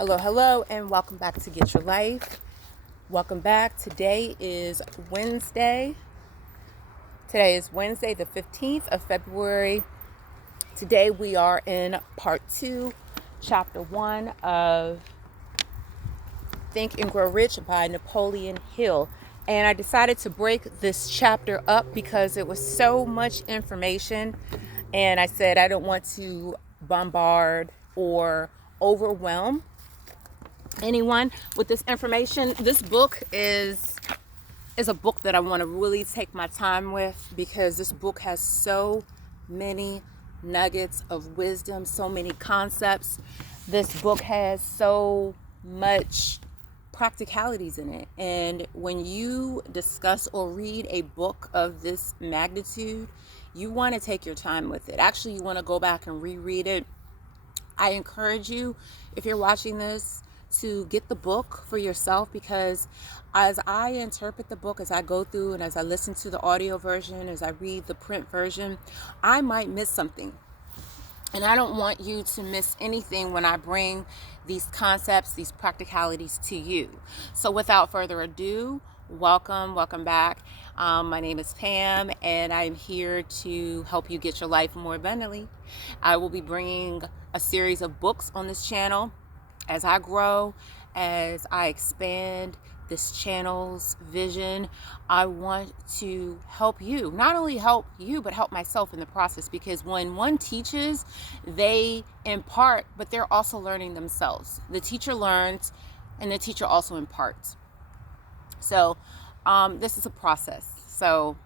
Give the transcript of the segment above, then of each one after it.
Hello, and welcome back to Get Your Life. Welcome back. Today is Wednesday. Today is Wednesday, the 15th of February. Today we are in part 2, chapter 1 of Think and Grow Rich by Napoleon Hill. And I decided to break this chapter up because it was so much information. And I said I don't want to bombard or overwhelm anyone with this information. This book is a book that I want to really take my time with because this book has so many nuggets of wisdom, so many concepts. This book has so much practicalities in it. And when you discuss or read a book of this magnitude, you want to take your time with it. Actually, you want to go back and reread it. I encourage you, if you're watching this, to get the book for yourself, because as I interpret the book, as I go through and as I listen to the audio version, as I read the print version, I might miss something. And I don't want you to miss anything when I bring these concepts, these practicalities to you. So without further ado, welcome back. My name is Pam, and I'm here to help you get your life more abundantly. I will be bringing a series of books on this channel. As I grow, as I expand this channel's vision, I want to help you. Not only help you, but help myself in the process. Because when one teaches, they impart, but they're also learning themselves. The teacher learns, and the teacher also imparts. So this is a process. So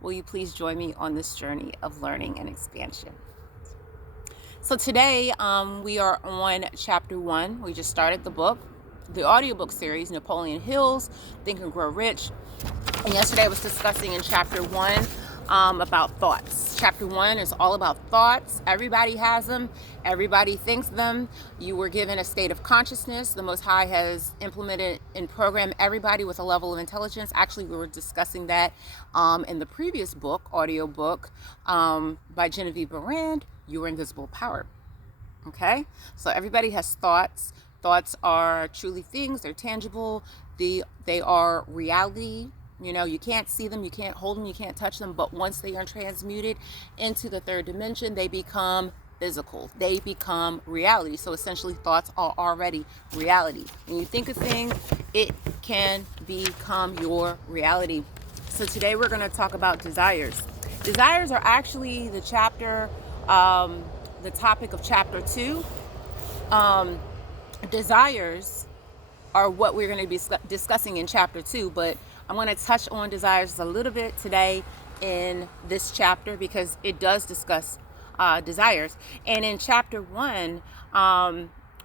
will you please join me on this journey of learning and expansion? So today we are on chapter 1. We just started the book, the audiobook series, Napoleon Hill's Think and Grow Rich. And yesterday I was discussing in chapter 1 about thoughts. Chapter 1 is all about thoughts. Everybody has them. Everybody thinks them. You were given a state of consciousness. The Most High has implemented and programmed everybody with a level of intelligence. Actually, we were discussing that in the previous book, audiobook by Genevieve Brand, Your Invisible Power. Okay? So everybody has thoughts. Thoughts are truly things. They're tangible. They are reality. You know, you can't see them, you can't hold them, you can't touch them, but once they are transmuted into the third dimension, they become physical. They become reality. So essentially, thoughts are already reality. When you think a thing, it can become your reality. So today we're going to talk about desires. Desires are actually the topic of chapter 2. Desires are what we're going to be discussing in chapter 2, but I'm going to touch on desires a little bit today in this chapter because it does discuss desires. And in chapter 1,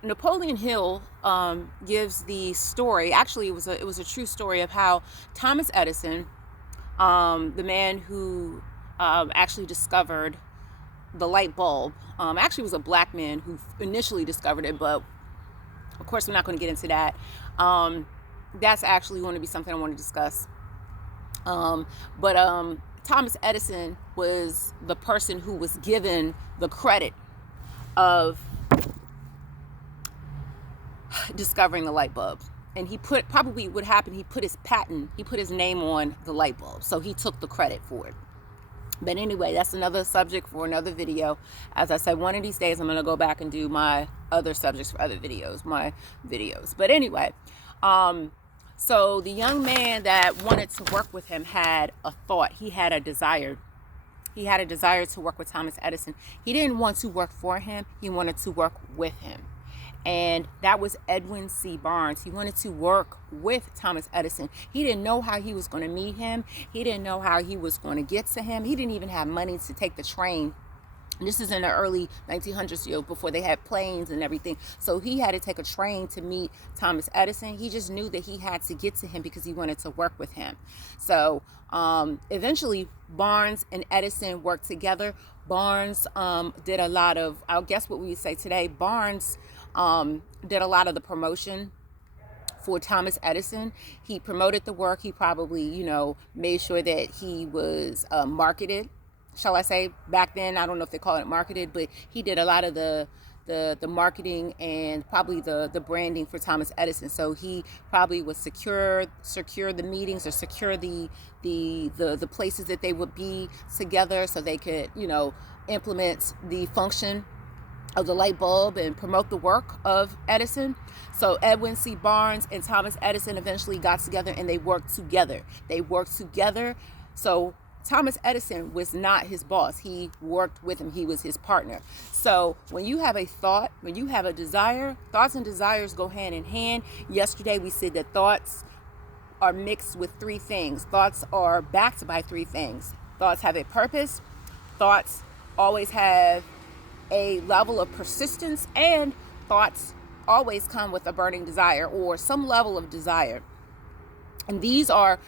Napoleon Hill gives the story. Actually, it was a true story of how Thomas Edison, the man who actually discovered the light bulb, actually was a black man who initially discovered it, but of course we're not going to get into that. That's actually going to be something I want to discuss. But Thomas Edison was the person who was given the credit of discovering the light bulb. And he put his patent, he put his name on the light bulb. So he took the credit for it. But anyway, that's another subject for another video. As I said, one of these days I'm going to go back and do my other subjects for other videos, my videos. But anyway, so the young man that wanted to work with him had a thought. He had a desire. He had a desire to work with Thomas Edison. He didn't want to work for him. He wanted to work with him. And that was Edwin C. Barnes. He wanted to work with Thomas Edison. He didn't know how he was going to meet him. He didn't know how he was going to get to him. He didn't even have money to take the train. This is in the early 1900s, before they had planes and everything. So he had to take a train to meet Thomas Edison. He just knew that he had to get to him because he wanted to work with him. So eventually, Barnes and Edison worked together. Barnes did a lot of, I guess what we would say today, Barnes did a lot of the promotion for Thomas Edison. He promoted the work. He probably, made sure that he was marketed, shall I say. Back then, I don't know if they call it marketed, but he did a lot of the the marketing and probably the branding for Thomas Edison. So he probably would secure the meetings, or secure the places that they would be together, so they could, implement the function of the light bulb and promote the work of Edison. So Edwin C. Barnes and Thomas Edison eventually got together, and they worked together. So Thomas Edison was not his boss. He worked with him. He was his partner. So when you have a thought, when you have a desire, thoughts and desires go hand in hand. Yesterday we said that thoughts are mixed with three things. Thoughts are backed by three things. Thoughts have a purpose. Thoughts always have a level of persistence, and thoughts always come with a burning desire or some level of desire. And these are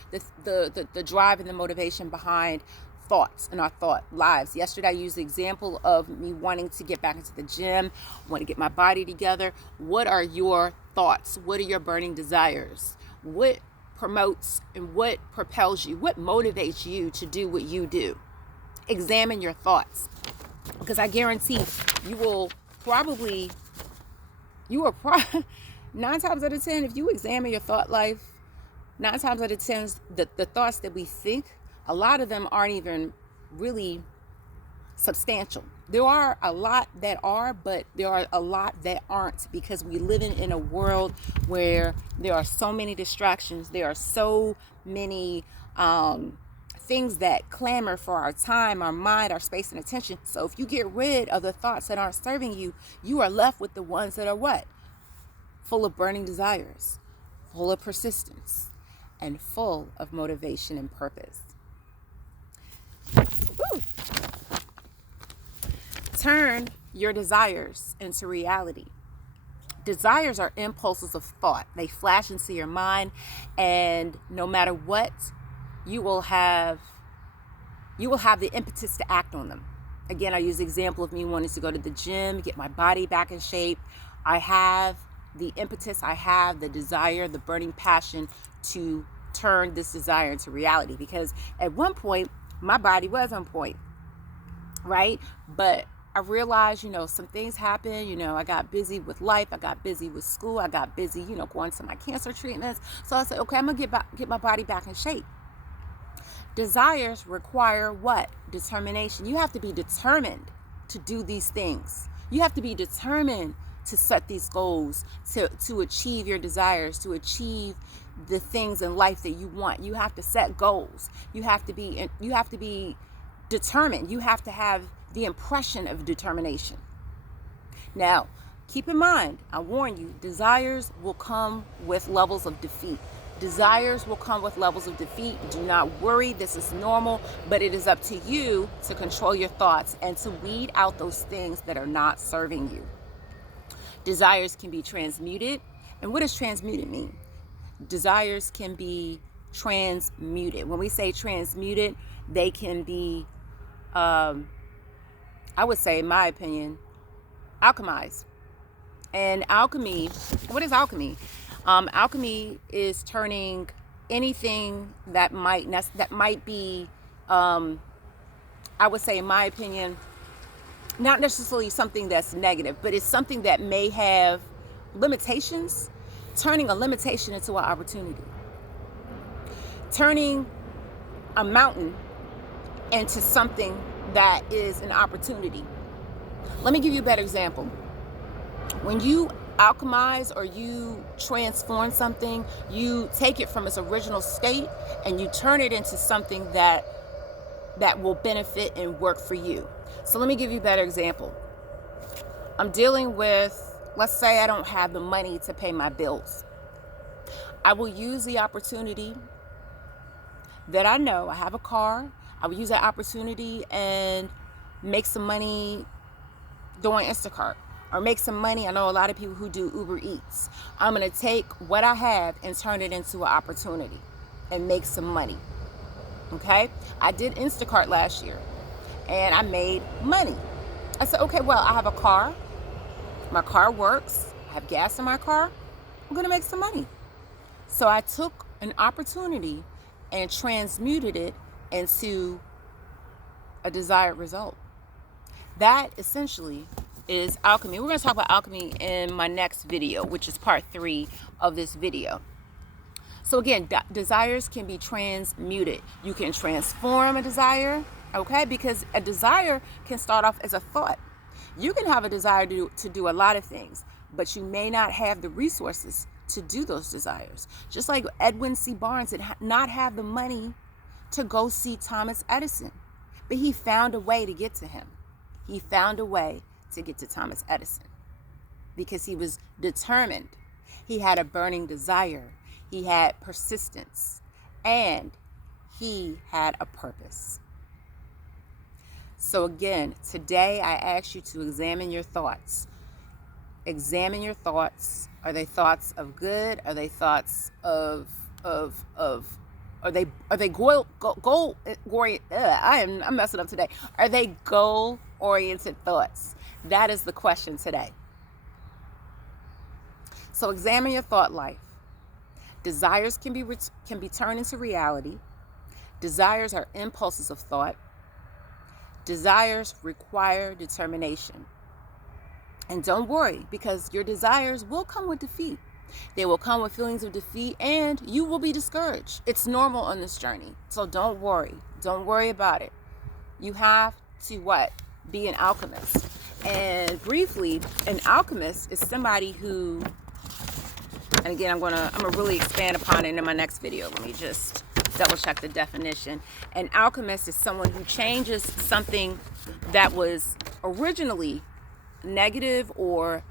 the drive and the motivation behind thoughts and our thought lives. Yesterday I used the example of me wanting to get back into the gym, want to get my body together. What are your thoughts? What are your burning desires? What promotes and what propels you? What motivates you to do what you do? Examine your thoughts, because I guarantee you will 9 times out of 10, if you examine your thought life, 9 times out of 10, the thoughts that we think, a lot of them aren't even really substantial. There are a lot that are, but there are a lot that aren't, because we live in a world where there are so many distractions. There are so many things that clamor for our time, our mind, our space, and attention. So if you get rid of the thoughts that aren't serving you, you are left with the ones that are what? Full of burning desires, full of persistence, and full of motivation and purpose. Woo. Turn your desires into reality. Desires are impulses of thought. They flash into your mind, and no matter what, you will have the impetus to act on them. Again, I use the example of me wanting to go to the gym, get my body back in shape. I have the impetus, I have the desire, the burning passion to turn this desire into reality, because at one point my body was on point, right? But I realized, some things happen. I got busy with life. I got busy with school. I got busy, going to my cancer treatments. So I said, okay, I'm going to get my body back in shape. Desires require what? Determination. You have to be determined to do these things. You have to be determined to set these goals, to achieve your desires, to achieve the things in life that you want. You have to set goals. You have to be determined. You have to have the impression of determination. Now, keep in mind, I warn you, desires will come with levels of defeat. Desires will come with levels of defeat. Do not worry. This is normal, but it is up to you to control your thoughts and to weed out those things that are not serving you. Desires can be transmuted. And what does transmuted mean? Desires can be transmuted. When we say transmuted, they can be, I would say, in my opinion, alchemized. And alchemy, what is alchemy? Alchemy is turning anything that might be, I would say, in my opinion, not necessarily something that's negative, but it's something that may have limitations, turning a limitation into an opportunity. Turning a mountain into something that is an opportunity. Let me give you a better example. When you alchemize or you transform something, you take it from its original state and you turn it into something that will benefit and work for you. So let me give you a better example. I'm dealing with, let's say I don't have the money to pay my bills. I will use the opportunity that I know. I have a car. I will use that opportunity and make some money doing Instacart, or make some money. I know a lot of people who do Uber Eats. I'm going to take what I have and turn it into an opportunity and make some money. Okay? I did Instacart last year and I made money. I said, okay, well, I have a car. My car works. I have gas in my car. I'm going to make some money. So I took an opportunity and transmuted it into a desired result. That essentially is alchemy. We're going to talk about alchemy in my next video, which is part 3 of this video. So again, desires can be transmuted. You can transform a desire, okay? Because a desire can start off as a thought. You can have a desire to do a lot of things, but you may not have the resources to do those desires. Just like Edwin C did not have the money to go see Thomas Edison, but he found a way to get to him. He found a way to get to Thomas Edison because he was determined. He had a burning desire. He had persistence, and he had a purpose. So again, today I ask you to examine your thoughts. Examine your thoughts. Are they thoughts of good? Are they thoughts of are they goal oriented? I'm messing up today. Are they goal oriented thoughts? That is the question today. So examine your thought life. Desires can be turned into reality. Desires are impulses of thought. Desires require determination. And don't worry, because your desires will come with defeat. They will come with feelings of defeat, and you will be discouraged. It's normal on this journey. So don't worry. Don't worry about it. You have to what? Be an alchemist. And briefly, an alchemist is somebody who, and again, I'm gonna really expand upon it in my next video. Let me just double check the definition. An alchemist is someone who changes something that was originally negative or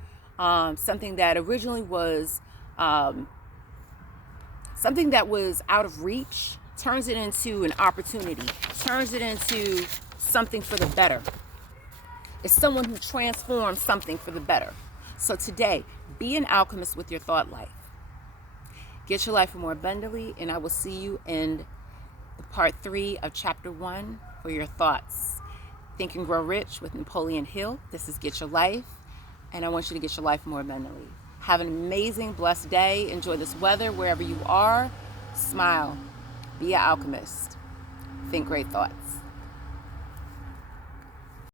something that originally was something that was out of reach, turns it into an opportunity, turns it into something for the better. It's someone who transforms something for the better. So today, be an alchemist with your thought life. Get your life more abundantly, and I will see you in the part 3 of chapter 1 for your thoughts. Think and Grow Rich with Napoleon Hill. This is Get Your Life, and I want you to get your life more abundantly. Have an amazing, blessed day. Enjoy this weather wherever you are. Smile. Be an alchemist. Think great thoughts.